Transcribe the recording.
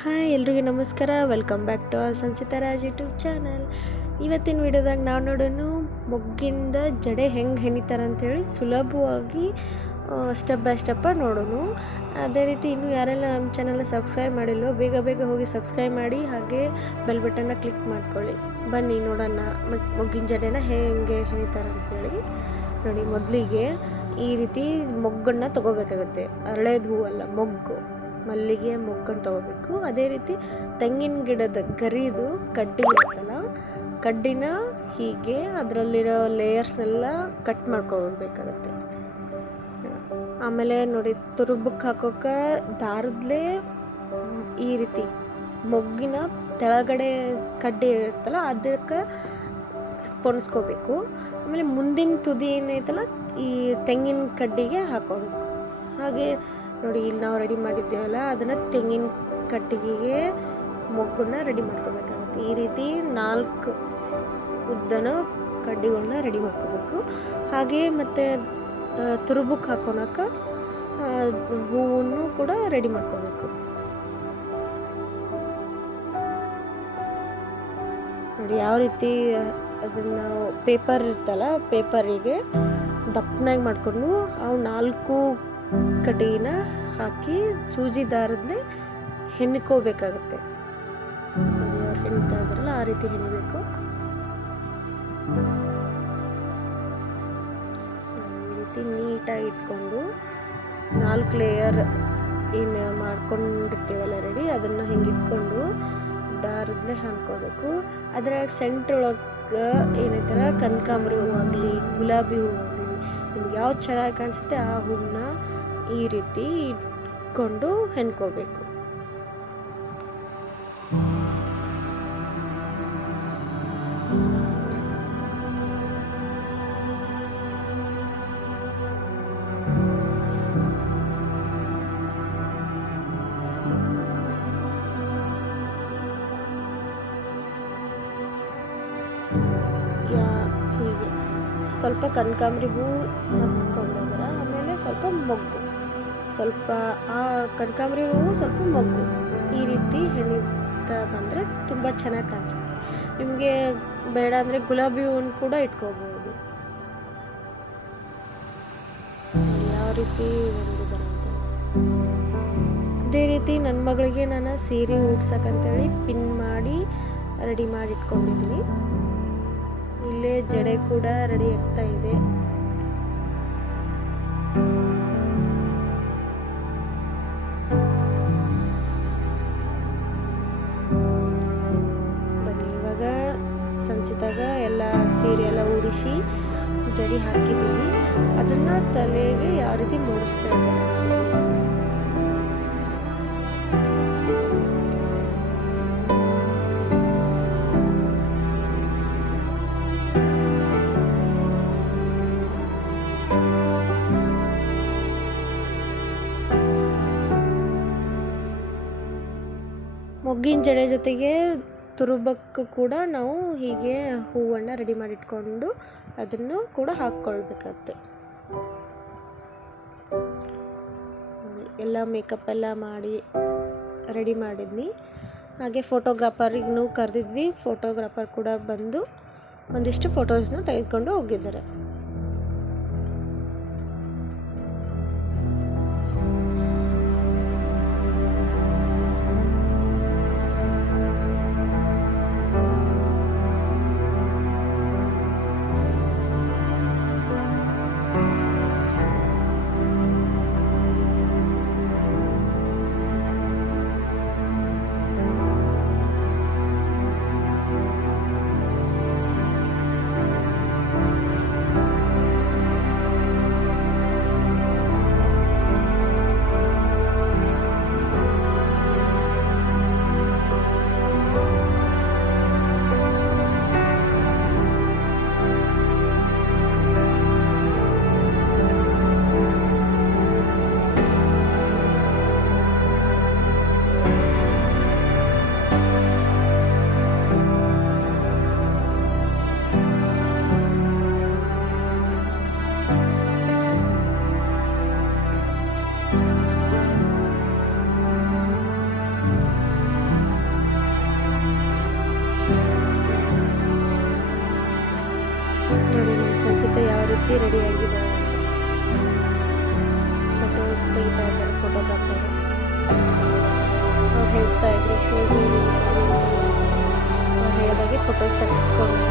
Hi ಎಲ್ರಿಗೂ ನಮಸ್ಕಾರ. Welcome back to all Sanchita Raj YouTube channel. ಇವತ್ತಿನ ವಿಡಿಯೋದಾಗ ನಾವು ನೋಡೋಣ ಮೊಗ್ಗಿಂದ ಜಡೆ ಹೆಂಗೆ ಹೆಣಿತಾರೆ ಅಂಥೇಳಿ ಸುಲಭವಾಗಿ ಸ್ಟೆಪ್ ಬೈ ಸ್ಟೆಪ್ಪಾಗಿ ನೋಡೋಣ. ಅದೇ ರೀತಿ ಇನ್ನೂ ಯಾರೆಲ್ಲ ನಮ್ಮ ಚಾನಲ್ನ ಸಬ್ಸ್ಕ್ರೈಬ್ ಮಾಡಿಲ್ವೋ ಬೇಗ ಬೇಗ ಹೋಗಿ ಸಬ್ಸ್ಕ್ರೈಬ್ ಮಾಡಿ, ಹಾಗೆ ಬೆಲ್ ಬಟನ್ನ ಕ್ಲಿಕ್ ಮಾಡ್ಕೊಳ್ಳಿ. ಬನ್ನಿ ನೋಡೋಣ ಮೊಗ್ಗಿನ ಜಡೆನ ಹೇಗೆ ಹೆಣಿತಾರೆ ಅಂಥೇಳಿ. ನೋಡಿ, ಮೊದಲಿಗೆ ಈ ರೀತಿ ಮೊಗ್ಗನ್ನು ತೊಗೋಬೇಕಾಗುತ್ತೆ. ಅರಳೇದು ಹೂವಲ್ಲ, ಮೊಗ್ಗು, ಮಲ್ಲಿಗೆ ಮೊಗ್ಗನ್ನು ತೊಗೋಬೇಕು. ಅದೇ ರೀತಿ ತೆಂಗಿನ ಗಿಡದ ಗರಿದು ಕಡ್ಡಿ ಇರುತ್ತಲ್ಲ, ಕಡ್ಡಿನ ಹೀಗೆ ಅದರಲ್ಲಿರೋ ಲೇಯರ್ಸ್ನೆಲ್ಲ ಕಟ್ ಮಾಡ್ಕೊಬೇಕಾಗತ್ತೆ. ಆಮೇಲೆ ನೋಡಿ, ತುರುಬಕ್ಕೆ ಹಾಕೋಕೆ ದಾರದಲ್ಲೇ ಈ ರೀತಿ ಮೊಗ್ಗಿನ ಕೆಳಗಡೆ ಕಡ್ಡಿ ಇರುತ್ತಲ್ಲ ಅದಕ್ಕೆ ಪೊಣಿಸ್ಕೋಬೇಕು. ಆಮೇಲೆ ಮುಂದಿನ ತುದಿ ಏನೈತಲ್ಲ ಈ ತೆಂಗಿನ ಕಡ್ಡಿಗೆ ಹಾಕೋಬೇಕು. ಹಾಗೆ ನೋಡಿ, ಇಲ್ಲಿ ನಾವು ರೆಡಿ ಮಾಡಿದ್ದೇವಲ್ಲ ಅದನ್ನು ತೆಂಗಿನ ಕಟ್ಟಿಗೆಗೆ ಮೊಗ್ಗನ್ನ ರೆಡಿ ಮಾಡ್ಕೋಬೇಕಾಗುತ್ತೆ. ಈ ರೀತಿ 4 ಉದ್ದನ ಕಡ್ಡಿಗಳನ್ನ ರೆಡಿ ಮಾಡ್ಕೋಬೇಕು. ಹಾಗೆ ಮತ್ತು ತುರುಬಕ್ಕೆ ಹಾಕೋಣಕ್ಕೆ ಹೂವನ್ನು ಕೂಡ ರೆಡಿ ಮಾಡ್ಕೋಬೇಕು. ನೋಡಿ ಯಾವ ರೀತಿ ಅದನ್ನು ಪೇಪರ್ ಇರ್ತಲ್ಲ, ಪೇಪರಿಗೆ ದಪ್ಪನಾಗಿ ಮಾಡಿಕೊಂಡು ಅವು 4 ಕಡ್ಡಿನ ಹಾಕಿ ಸೂಜಿ ದಾರದಲ್ಲಿ ಹೆಣ್ಕೋಬೇಕಾಗುತ್ತೆ. ಅವ್ರು ಹೆಣ್ತಾ ಇದ್ರಲ್ಲ ಆ ರೀತಿ ಹೆಣಿಬೇಕು. ಈ ರೀತಿ ನೀಟಾಗಿ ಇಟ್ಕೊಂಡು 4 ಲೇಯರ್ ಏನು ಮಾಡ್ಕೊಂಡಿರ್ತೀವಲ್ಲ ರೆಡಿ, ಅದನ್ನು ಹಿಂಗೆ ಇಟ್ಕೊಂಡು ದಾರದಲ್ಲೇ ಹಾಕ್ಕೋಬೇಕು. ಅದ್ರಾಗ ಸೆಂಟ್ರೊಳಗೆ ಏನೈತಲ್ಲ ಕನಕಾಂಬರಿ ಹೂವಾಗಲಿ ಗುಲಾಬಿ ಹೂವಾಗಲಿ ನಿಮ್ಗೆ ಯಾವ್ದು ಚೆನ್ನಾಗಿ ಕಾಣಿಸುತ್ತೆ ಆ ಹೂವನ್ನ ಈ ರೀತಿ ಇಟ್ಕೊಂಡು ಹೆಣ್ಕೋಬೇಕು. ಹೀಗೆ ಸ್ವಲ್ಪ ಕನಕಾಂಬರಿ ಹೂ ಹಾಕ್ಕೊಂಡೋದ್ರೆ ಆಮೇಲೆ ಸ್ವಲ್ಪ ಮೊಗ್ಗು, ಸ್ವಲ್ಪ ಆ ಕನಕಾಂಬರಿ ಹೂವು, ಸ್ವಲ್ಪ ಮೊಗ್ಗು, ಈ ರೀತಿ ಹೆಣಿತಾ ಬಂದರೆ ತುಂಬ ಚೆನ್ನಾಗಿ ಕಾಣಿಸುತ್ತೆ. ನಿಮಗೆ ಬೇಡ ಅಂದರೆ ಗುಲಾಬಿ ಹೂವನ್ನು ಕೂಡ ಇಟ್ಕೋಬೋದು. ಯಾವ ರೀತಿ ಹೊಂದಿದ್ದಾರೆ ಅಂತ. ಅದೇ ರೀತಿ ನನ್ನ ಮಗಳಿಗೆ ನಾನು ಸೀರೆ ಉಡ್ಸಕ್ಕಂತೇಳಿ ಪಿನ್ ಮಾಡಿ ರೆಡಿ ಮಾಡಿ ಇಟ್ಕೊಂಡಿದ್ದೀನಿ. ಇಲ್ಲೇ ಜಡೆ ಕೂಡ ರೆಡಿ ಆಗ್ತಾ ಇದೆ. ಬನ್ನಿ, ಇವಾಗ ಸಂಚಿತಾಗ ಎಲ್ಲ ಸೀರೆ ಎಲ್ಲ ಉಡಿಸಿ ಜಡಿ ಹಾಕಿದ್ದೀವಿ. ಅದನ್ನು ತಲೆಗೆ ಯಾವ ರೀತಿ ಮೂಡಿಸ್ತಾ ಇದ್ದಾರೆ. ಮೊಗ್ಗಿನ ಜಡೆ ಜೊತೆಗೆ ತುರುಬಕ್ಕೂ ಕೂಡ ನಾವು ಹೀಗೆ ಹೂವನ್ನು ರೆಡಿ ಮಾಡಿಟ್ಕೊಂಡು ಅದನ್ನು ಕೂಡ ಹಾಕ್ಕೊಳ್ಬೇಕಾಗತ್ತೆ. ಎಲ್ಲ ಮೇಕಪ್ ಎಲ್ಲ ಮಾಡಿ ರೆಡಿ ಮಾಡಿದ್ನಿ. ಹಾಗೆ ಫೋಟೋಗ್ರಾಫರಿಗೂ ಕರೆದಿದ್ವಿ. ಫೋಟೋಗ್ರಾಫರ್ ಕೂಡ ಬಂದು ಒಂದಿಷ್ಟು ಫೋಟೋಸ್ನ ತೆಗೆದುಕೊಂಡು ಹೋಗಿದ್ದಾರೆ. ರೆಡಿ ಆಗಿದೆ. ಫೋಟೋಸ್ ತೆಗಿತಾ ಇದ್ದಾರೆ ಫೋಟೋಗ್ರಾಫರ್. ಅವ್ರು ಹೇಳ್ತಾ ಇದ್ರು ಪೋಸ್ ಅವ್ರು ಹೇಳಿದಾಗೆ ಫೋಟೋಸ್ ತೆಗೆಸ್ಕೊಂಡು